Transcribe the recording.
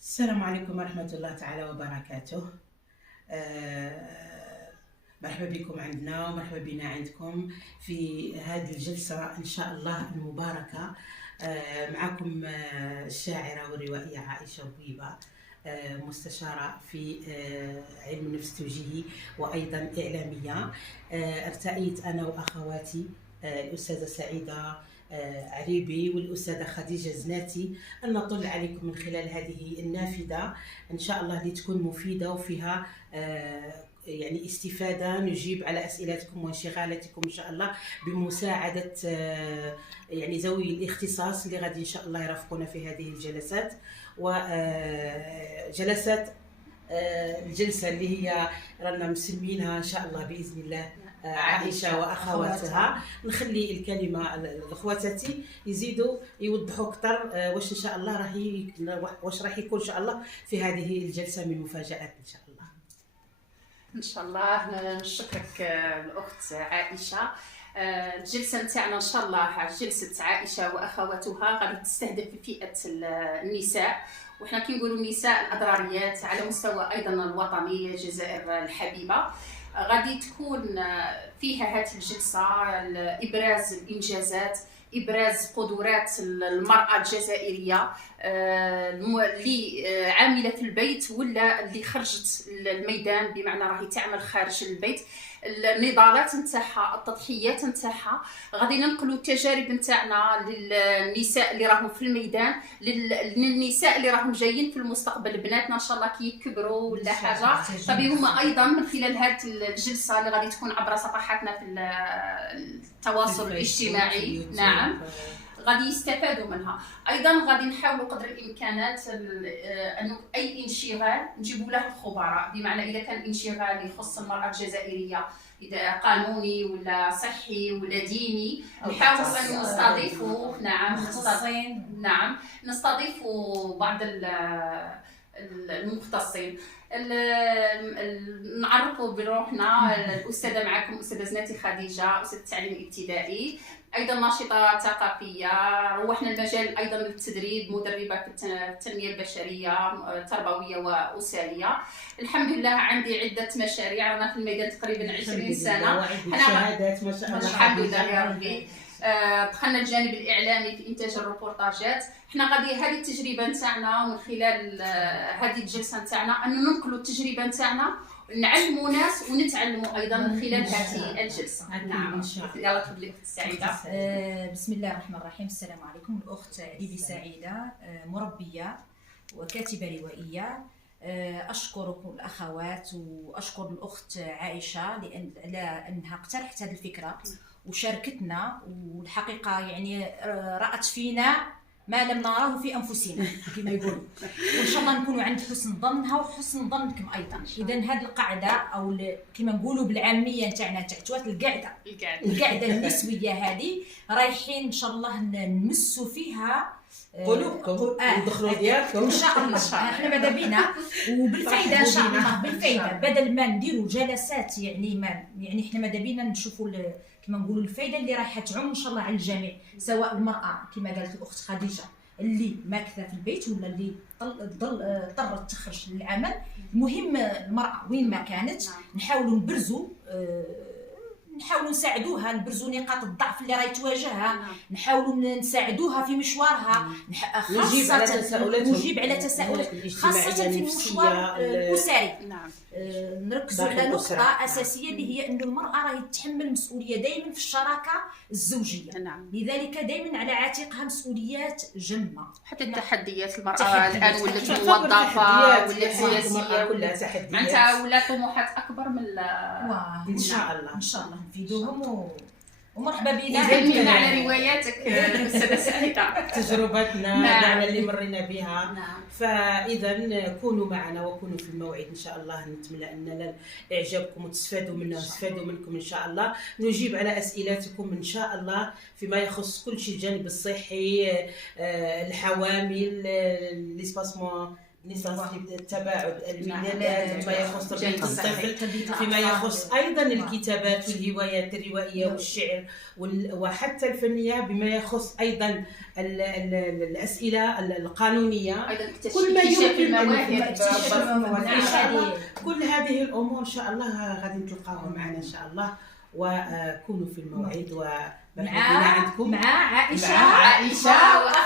السلام عليكم ورحمة الله تعالى وبركاته. مرحبا بكم عندنا ومرحبا بنا عندكم في هذه الجلسة إن شاء الله المباركة. معكم الشاعرة والروائية عائشة بويبة، مستشارة في علم النفس التوجيهي وأيضا إعلامية. ارتأيت أنا وأخواتي الأستاذة سعيدة عريبي والأستاذة خديجة زناتي أن نطل عليكم من خلال هذه النافذة إن شاء الله لتكون مفيدة وفيها يعني استفادة، نجيب على أسئلتكم وانشغالاتكم إن شاء الله بمساعدة يعني ذوي الاختصاص اللي غادي إن شاء الله يرافقونا في هذه الجلسات. وجلسات الجلسة اللي هي رانا مسمينها إن شاء الله بإذن الله عائشة وأخواتها. نخلي الكلمة لأخواتاتي يزيدوا يوضحوا أكثر واش إن شاء الله واش راح يكون إن شاء الله في هذه الجلسة من مفاجآت إن شاء الله. ان شاء الله نشكرك الاخت عائشه. الجلسه نتاعنا ان شاء الله جلسه عائشه واخواتها غادي تستهدف فئه النساء، وحنا كي نقولوا النساء الاضراريات على مستوى ايضا الوطني الجزائر الحبيبه. غادي تكون فيها هذه الجلسه ابراز الانجازات، ابراز قدرات المراه الجزائريه اللي عامله في البيت ولا اللي خرجت للميدان، بمعنى راهي تعمل خارج البيت، النضالات نتاعها، التضحيات نتاعها. غادي ننقلوا التجارب نتاعنا للنساء اللي راهم في الميدان، للنساء اللي راهم جايين في المستقبل، بناتنا ان شاء الله كي يكبروا ولا حاجه. طبي هما ايضا من خلال هذه الجلسه اللي غادي تكون عبر صفحاتنا في التواصل الاجتماعي، نعم، غادي يستفادوا منها. ايضا غادي نحاولوا قدر الامكانات انه اي انشغال نجيبوا له خبراء، بمعنى اذا كان انشغال يخص المراه الجزائريه، اذا قانوني ولا صحي ولا ديني، نحاول ان نستضيفوا، نعم نستضيفوا بعض المختصين. نعرفوا بروحنا. الاستاذه معكم استاذه زناتي خديجه، استاذه التعليم الابتدائي، ايضا ناشطه ثقافيه، روحنا المجال ايضا للتدريب، مدربه في التنميه البشريه تربويه واسريه. الحمد لله عندي عده مشاريع، انا في الميدان تقريبا 20 سنه. شهادات ما شاء الله الحمد لله يا ربي. دخلنا الجانب الاعلامي في انتاج الروبورتاجات. حنا غادي هذه التجربه نتاعنا ومن خلال هذه الجلسه نتاعنا ان ننقلوا التجربه نتاعنا، نعلموا ناس ونتعلموا ايضا من خلال هذه الجلسه. نعم، يلا تفضلي اخت سعيده. بسم الله الرحمن الرحيم. السلام عليكم. الاخت عريبي سعيده، مربيه وكاتبه روائيه. اشكر الاخوات واشكر الاخت عائشه لانها اقترحت هذه الفكره وشاركتنا، والحقيقه يعني رأت فينا ما لم نراه في انفسنا كما يقولوا، وان شاء الله نكونوا عند حسن ظنها وحسن ظنكم ايضا. اذا هذه القاعده او كما نقولوا بالعاميه نتاعنا تحتوات القاعده النسويه هذه، رايحين ان شاء الله نمسوا فيها قلوبكم ندخلوا ديالكم ان شاء الله. احنا ماذا بينا وبالفائده ان شاء الله، بالفائده، بدل ما نديروا جلسات يعني احنا ماذا بينا نشوفوا كما نقولوا الفائده اللي رايحه تعم ان شاء الله على الجميع، سواء المراه كما قالت الاخت خديجه اللي ماكثه في البيت ولا اللي اضطرت تخرج للعمل. المهم المراه وين ما كانت نحاولوا نبرزوا، نحاولوا نساعدوها، نبرزوا نقاط الضعف اللي راهي تواجهها، نحاولوا نساعدوها في مشوارها، نجيب على تساؤلاتهم خاصة في المشوار الأسري. نركزوا على نقطة أساسية اللي هي أن المرأة راهي تتحمل مسؤولية دائما في الشراكة الزوجية. لذلك دائما على عاتقها مسؤوليات جمة. حتى التحديات المرأة الآن ولات موظفة ولا سياسية كلها، معناتها ولا طموحات أكبر من إن شاء الله نفيدوهم ومرحبا بنا. إذا على رواياتك أستاذة سعيدة، تجربتنا على اللي مرينا بها. فإذا كونوا معنا وكونوا في الموعد إن شاء الله. نتمنى أن ننال إعجابكم وتستفادوا منا وتستفادوا منكم إن شاء الله. نجيب على أسئلتكم إن شاء الله فيما يخص كل شيء، الجانب الصحي، الحوامل، ليسباسمون نصاص التباعد نعم. الولادات، ما يخص تربية الطفل، فيما يخص أيضا الكتابات والهوايات الروائية والشعر وحتى الفنية، بما يخص أيضا الأسئلة القانونية، ايضا كل ما اكتشاف يمكن المواهب. إن شاء الله كل هذه الأمور إن شاء الله غادي تلقاوها معنا إن شاء الله، وكونوا في الموعد ومرحبا بنا عندكم مع عائشة وأخواتها.